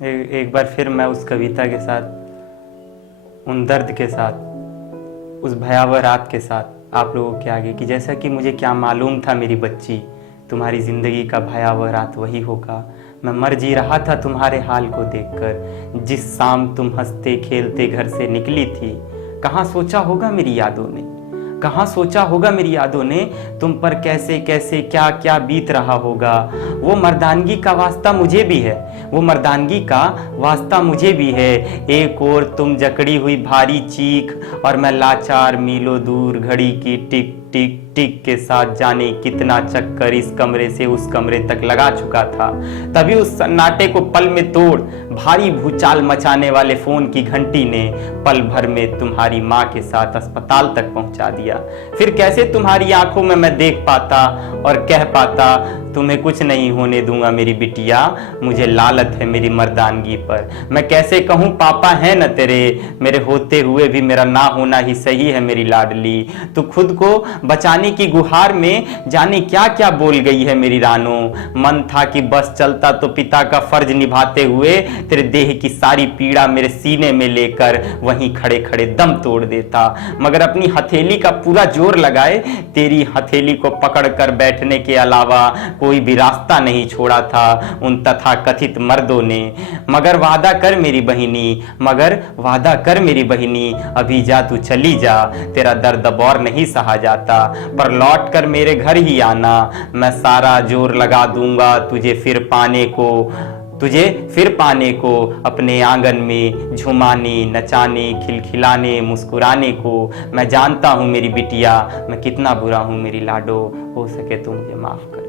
एक बार फिर मैं उस कविता के साथ, उन दर्द के साथ, उस भयावह रात के साथ आप लोगों के आगे कि जैसा कि मुझे क्या मालूम था मेरी बच्ची, तुम्हारी ज़िंदगी का भयावह रात वही होगा। मैं मर जी रहा था तुम्हारे हाल को देखकर, जिस शाम तुम हंसते खेलते घर से निकली थी। कहाँ सोचा होगा मेरी यादों ने, कहाँ सोचा होगा मेरी यादों ने, तुम पर कैसे कैसे क्या क्या बीत रहा होगा। वो मर्दानगी का वास्ता मुझे भी है, वो मर्दानगी का वास्ता मुझे भी है। एक और तुम जकड़ी हुई भारी चीख और मैं लाचार मीलों दूर घड़ी की टिक टिक टिक के साथ जाने कितना चक्कर इस कमरे से उस कमरे तक लगा चुका था। तभी उस सन्नाटे को पल में तोड़ भारी भूचाल मचाने वाले फोन की घंटी ने पल भर में तुम्हारी माँ के साथ अस्पताल तक पहुंचा दिया। फिर कैसे तुम्हारी आंखों में मैं देख पाता और कह पाता तुम्हें कुछ नहीं होने दूंगा मेरी बिटिया, मुझे लालत है मेरी मर्दानगी पर। मैं कैसे कहूँ पापा है न तेरे, मेरे होते हुए भी मेरा ना होना ही सही है मेरी लाडली। तू खुद को बचाने की गुहार में जाने क्या क्या बोल गई है मेरी रानो। मन था कि बस चलता तो पिता का फर्ज निभाते हुए तेरे देह की सारी पीड़ा मेरे सीने में लेकर वहीं खड़े खड़े दम तोड़ देता, मगर अपनी हथेली का पूरा जोर लगाए तेरी हथेली को पकड़कर बैठने के अलावा कोई भी रास्ता नहीं छोड़ा था उन तथाकथित मर्दों ने। मगर वादा कर मेरी बहिनी, मगर वादा कर मेरी बहिनी, अभी जा तू चली जा, तेरा दर्द अब और नहीं सहा जाता, पर लौट कर मेरे घर ही आना। मैं सारा जोर लगा दूंगा तुझे फिर पाने को अपने आंगन में झुमाने नचाने खिलखिलाने मुस्कुराने को। मैं जानता हूँ मेरी बिटिया मैं कितना बुरा हूँ मेरी लाडो, हो सके तो मुझे माफ कर।